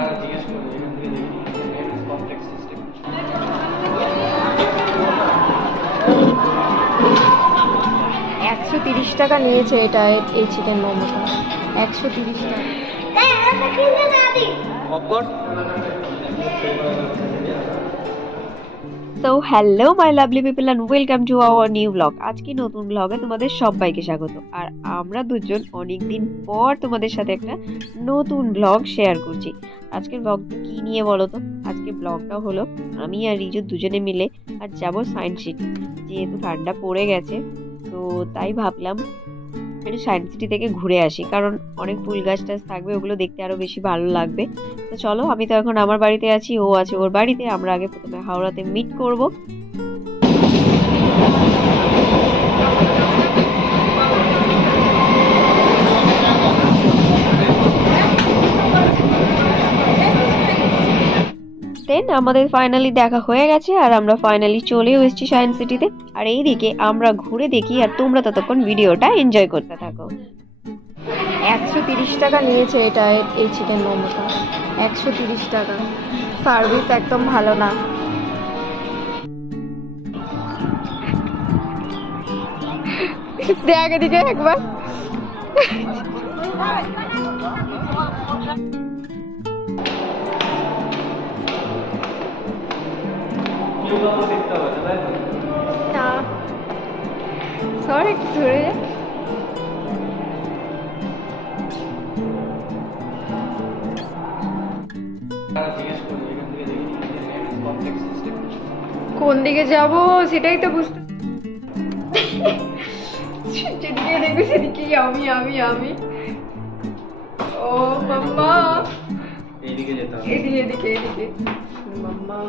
$130 টাকা নিয়েছে এটা, এই চিকেন মোমোটা 130 টাকা। তো hello my lovely people and welcome to our new blog. আজকে নতুন ব্লগে তোমাদের সবাইকে স্বাগত। আর আমরা দুজন অনেকদিন পর তোমাদের সাথে একটা নতুন ব্লগ শেয়ার করছি। আজকের ব্লগটা কি নিয়ে বলো তো? আজকের ব্লগটা হলো আমি আর রিজু দুজনে মিলে আজ যাবো সায়েন্স সিটি। যেহেতু ঠান্ডা পড়ে গেছে তো তাই ভাবলাম একটু সায়েন্স সিটি থেকে ঘুরে আসি, কারণ অনেক ফুল গাছ টাছ থাকবে, ওগুলো দেখতে আরো বেশি ভালো লাগবে। তো চলো, আমি তো এখন আমার বাড়িতে আছি, ও আছে ওর বাড়িতে। আমরা আগে প্রথমে হাওড়াতে মিট করব। দেন আমাদের ফাইনালি দেখা হয়ে গেছে আর আমরা ফাইনালি চলেও এসেছি সায়েন্স সিটিতে। আর এইদিকে আমরা ঘুরে দেখি আর তোমরা ততক্ষণ ভিডিওটা এনজয় করতে থাকো। 130 টাকা নিয়েছে এটা, এই চিকেন মোমোটা 130 টাকা। সার্ভিস একদম ভালো না। দেখ এদিকে একবার। না সর একটু ধরে যা। কোন দিকে যাব সেটাই তো বুঝতে, যেদিকে দেখবি সেদিকেই আমি আমি আমি। ও মাম্মা, এইদিকে যেতে হবে, এদিকে এদিকে এদিকে। মাম্মা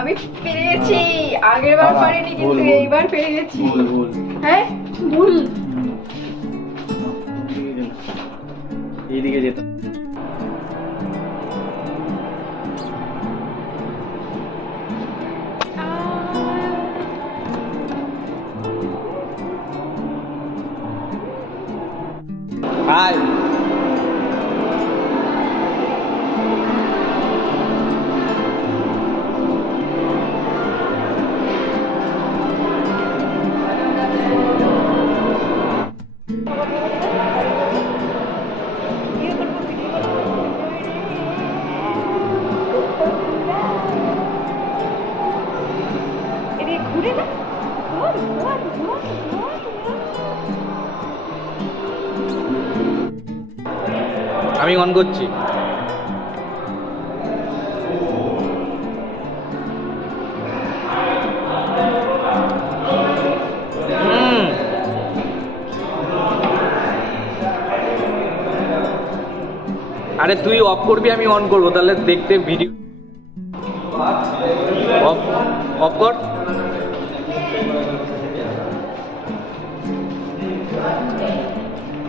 আমি পেরেছি, আগের বার পারিনি কিন্তু এইবার পেরে গেছি। হ্যাঁ ভুল, এইদিকে যেতে। হাই আমি অন করছি। আরে তুই অফ করবি, আমি অন করবো, তাহলে দেখতে ভিডিও অফ কর।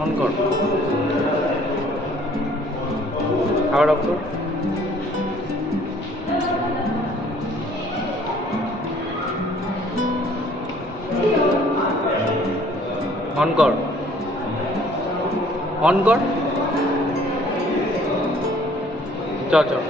অন কর, আবার অফ কর। অন কর, অন কর। চল চল।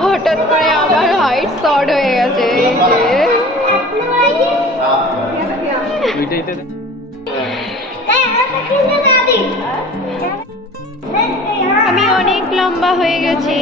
হঠাৎ করে আমার হাইট শর্ট হয়ে গেছে। আমি অনেক লম্বা হয়ে গেছি।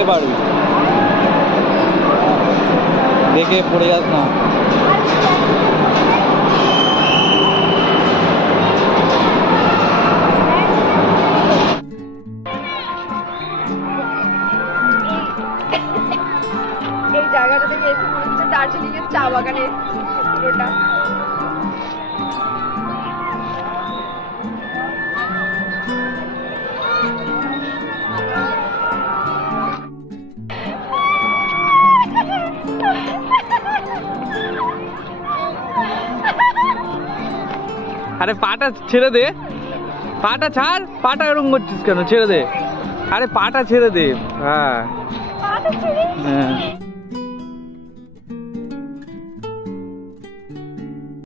দেখতে পারবি, দেখে পড়ে যাস না। এই জায়গাটা থেকে এসে মনে হচ্ছে দার্জিলিং এর চা বাগানে পুরোটা। আরে পাটা ছেড়ে দে, পাটা ছাড়, পাটা এরকম করছিস কেন? ছেড়ে দে, আরে পাটা ছেড়ে দে। হ্যাঁ, পাটা ছেড়ে? হ্যাঁ।